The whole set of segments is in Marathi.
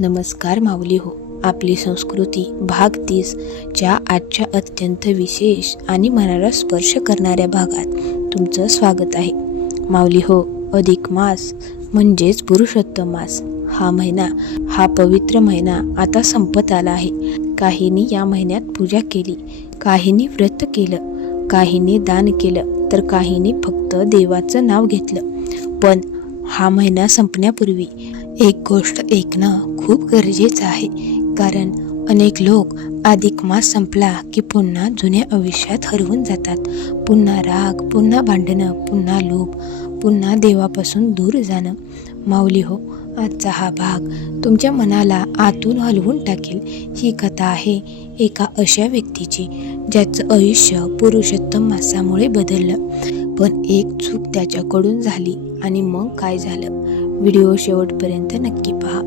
नमस्कार माऊली हो. आपली संस्कृती भाग 30 च्या आजच्या अत्यंत विशेष आणि मनाला स्पर्श करणाऱ्या भागात तुमचं स्वागत आहे. माऊली हो, अधिक मास म्हणजेच पुरुषोत्तम मास हा महिना, हा पवित्र महिना आता संपत आला आहे. काहींनी या महिन्यात पूजा केली, काहींनी व्रत केलं, काहींनी दान केलं, तर काहींनी फक्त देवाचं नाव घेतलं. पण हा महिना संपण्यापूर्वी एक गोष्ट ऐकणं खूप गरजेचं आहे. कारण अनेक लोक अधिक मास संपला की पुन्हा जुन्या आयुष्यात हरवून जातात. पुन्हा राग, पुन्हा भांडणं, पुन्हा लोभ, पुन्हा देवापासून दूर जाणं. माऊली हो, आजचा हा भाग तुमच्या मनाला आतून हलवून टाकेल. ही कथा आहे एका अशा व्यक्तीची ज्याचं आयुष्य पुरुषोत्तम मासामुळे बदललं. पण एक चूक त्याच्याकडून झाली. आणि मग काय झालं? व्हिडिओ शेवटपर्यंत नक्की पहा.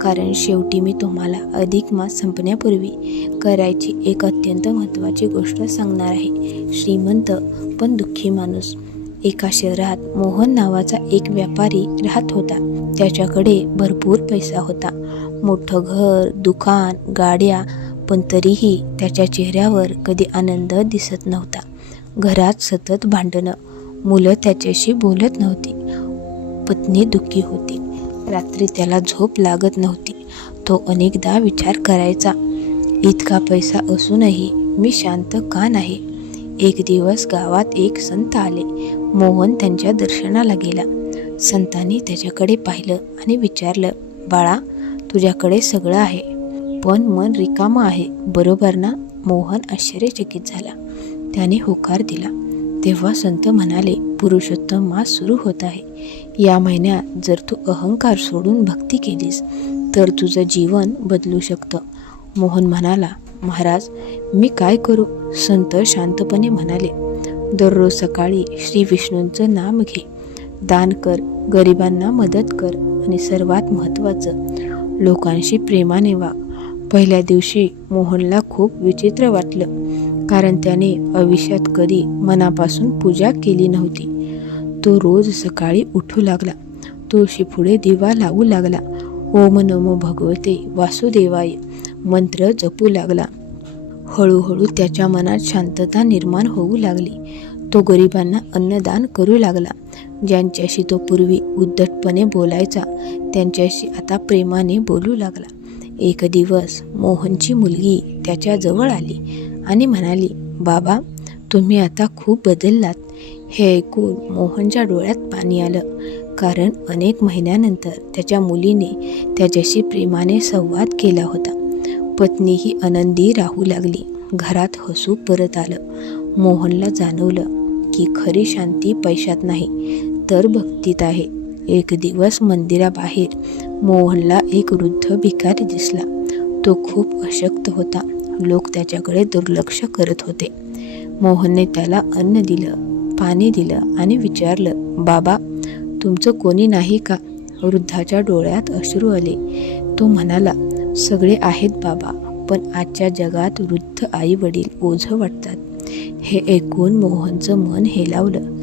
कारण शेवटी मी तुम्हाला अधिक मास संपण्यापूर्वी करायची एक अत्यंत महत्त्वाची गोष्ट सांगणार आहे. श्रीमंत पण दुःखी माणूस. एका शहरात मोहन नावाचा एक व्यापारी राहत होता. त्याच्याकडे भरपूर पैसा होता, मोठं घर, दुकान, गाड्या. पण तरीही त्याच्या चेहऱ्यावर कधी आनंद दिसत नव्हता. घरात सतत भांडणं, मुलं त्याच्याशी बोलत नव्हती, पत्नी दुःखी होती. रात्री त्याला झोप लागत नव्हती. तो अनेकदा विचार करायचा, इतका पैसा असूनही मी शांत का नाही? एक दिवस गावात एक संत आले. मोहन त्यांच्या दर्शनाला गेला. संतांनी त्याच्याकडे पाहिलं आणि विचारलं, बाळा, तुझ्याकडे सगळं आहे पण मन रिकामं आहे, बरोबर ना? मोहन आश्चर्यचकित झाला. त्याने होकार दिला. तेव्हा संत म्हणाले, पुरुषोत्तम मास सुरू होत आहे. या महिन्यात जर तू अहंकार सोडून भक्ती केलीस तर तुझं जीवन बदलू शकतं. मोहन म्हणाला, महाराज, मी काय करू? संत शांतपणे म्हणाले, दररोज सकाळी श्री विष्णूंचं नाम घे, दान कर, गरिबांना मदत कर आणि सर्वात महत्त्वाचं, लोकांशी प्रेमाने वाग. पहिल्या दिवशी मोहनला खूप विचित्र वाटलं. कारण त्याने आयुष्यात कधी मनापासून पूजा केली नव्हती. तो रोज सकाळी उठू लागला, तुळशीपुढे दिवा लावू लागला, ओम नमो भगवते वासुदेवाय मंत्र जपू लागला. हळूहळू त्याच्या मनात शांतता निर्माण होऊ लागली. तो गरिबांना अन्नदान करू लागला. ज्यांच्याशी तो पूर्वी उद्धटपणे बोलायचा त्यांच्याशी आता प्रेमाने बोलू लागला. एक दिवस मोहनची मुलगी त्याच्या जवळ आली आणि म्हणाली, बाबा, तुम्ही आता खूप बदललात. हे ऐकून मोहनच्या डोळ्यात पाणी आलं. कारण अनेक महिन्यानंतर त्याच्या मुलीने त्याच्याशी प्रेमाने संवाद केला होता. पत्नीही आनंदी राहू लागली. घरात हसू परत आलं. मोहनला जाणवलं की खरी शांती पैशात नाही तर भक्तीत आहे. एक दिवस मंदिराबाहेर मोहनला एक वृद्ध भिकारी दिसला. तो खूप अशक्त होता. लोक त्याच्याकडे दुर्लक्ष करत होते. मोहनने त्याला अन्न दिलं, पाणी दिलं आणि विचारलं, बाबा, तुमचं कोणी नाही का? वृद्धाच्या डोळ्यात अश्रू आले. तो म्हणाला, सगळे आहेत बाबा, पण आजच्या जगात वृद्ध आई वडील ओझं वाटतात. हे ऐकून मोहनचं मन हेलावलं.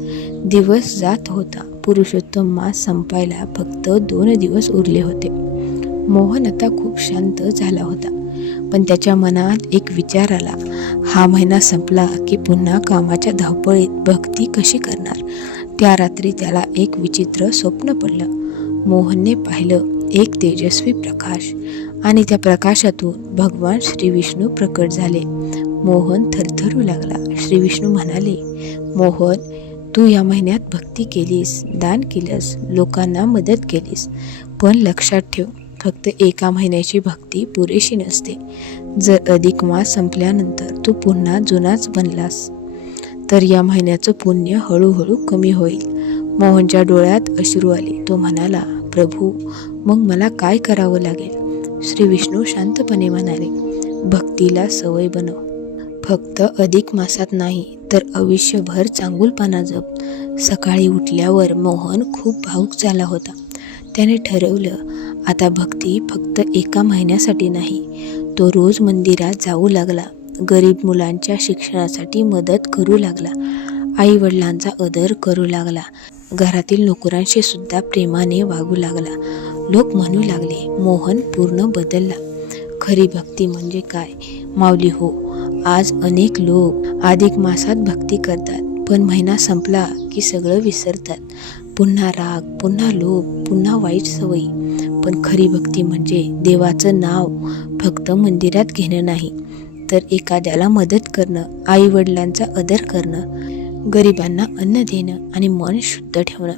दिवस जात होता. पुरुषोत्तम मास संपायला फक्त 2 दिवस उरले होते. मोहन आता खूप शांत झाला होता. पण त्याच्या मनात एक विचार आला, हा महिना संपला की पुन्हा कामाच्या धावपळीत भक्ती कशी करणार? त्या रात्री त्याला एक विचित्र स्वप्न पडलं. मोहनने पाहिलं एक तेजस्वी प्रकाश आणि त्या प्रकाशातून भगवान श्री विष्णू प्रकट झाले. मोहन थरथरू लागला. श्री विष्णू म्हणाले, मोहन, तू या महिन्यात भक्ती केलीस, दान केलंस, लोकांना मदत केलीस. पण लक्षात ठेव, फक्त एका महिन्याची भक्ती पुरेशी नसते. जर अधिक मास संपल्यानंतर तू पुन्हा जुनाच बनलास तर या महिन्याचं पुण्य हळूहळू कमी होईल. मोहनच्या डोळ्यात अश्रू आले. तो म्हणाला, प्रभू, मग मला काय करावं लागेल? श्री विष्णू शांतपणे म्हणाले, भक्तीला सवय बनव. फक्त अधिक मासात नाही तर आयुष्यभर चांगुलपणा जप. सकाळी उठल्यावर मोहन खूप भावुक झाला होता. त्याने ठरवलं, आता भक्ती फक्त एका महिन्यासाठी नाही. तो रोज मंदिरात जाऊ लागला, गरीब मुलांच्या शिक्षणासाठी मदत करू लागला, आई वडिलांचा आदर करू लागला, घरातील नोकरांशी सुद्धा प्रेमाने वागू लागला. लोक म्हणू लागले, मोहन पूर्ण बदलला. खरी भक्ती म्हणजे काय? माऊली हो, आज अनेक लोक अधिक मासात भक्ती करतात, पण महिना संपला की सगळं विसरतात. पुन्हा राग, पुन्हा लोभ, पुन्हा वाईट सवयी. पण खरी भक्ती म्हणजे देवाचं नाव फक्त मंदिरात घेणं नाही, तर एखाद्याला मदत करणं, आईवडिलांचा आदर करणं, गरिबांना अन्न देणं आणि मन शुद्ध ठेवणं.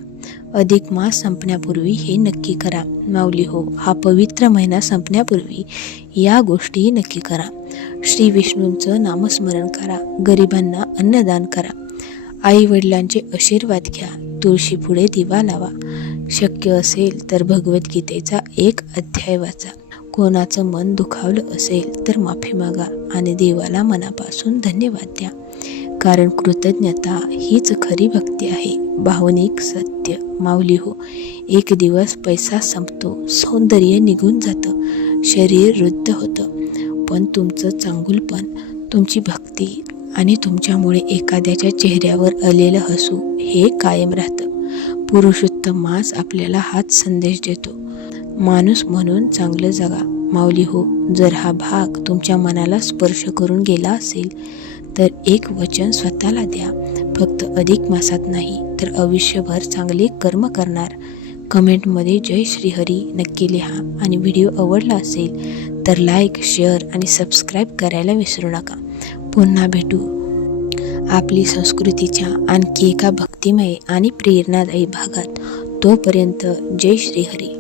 अधिक मास संपण्यापूर्वी हे नक्की करा. माऊली हो, हा पवित्र महिना संपण्यापूर्वी या गोष्टी नक्की करा. श्री विष्णूंचं नामस्मरण करा, गरिबांना अन्नदान करा, आई वडिलांचे आशीर्वाद घ्या, तुळशी पुढे दिवा लावा. शक्य असेल तर भगवद्गीतेचा एक अध्याय वाचा. कोणाचं मन दुखावलं असेल तर माफी मागा आणि देवाला मनापासून धन्यवाद द्या, कारण कृतज्ञता हीच खरी भक्ती आहे. भावनिक सत्य. माऊली हो, एक दिवस पैसा संपतो, सौंदर्य निघून जातं, शरीर वृद्ध होतं, पण तुमचं चांगुलपण, तुमची भक्ती आणि तुमच्यामुळे एखाद्याच्या चेहऱ्यावर आलेलं हसू हे कायम राहतं. पुरुषोत्तम मास आपल्याला हाच संदेश देतो, माणूस म्हणून चांगलं जगा. माऊली हो, जर हा भाग तुमच्या मनाला स्पर्श करून गेला असेल तर एक वचन स्वतःला द्या, फक्त अधिक मासात नाही तर आयुष्यभर चांगले कर्म करणार. कमेंटमध्ये जय श्रीहरी नक्की लिहा आणि व्हिडिओ आवडला असेल तर लाईक, शेअर आणि सबस्क्राईब करायला विसरू नका. पुन्हा भेटू आपली संस्कृतीच्या आणखी एका भक्तिमय आणि प्रेरणादायी भागात. तोपर्यंत जय श्रीहरी.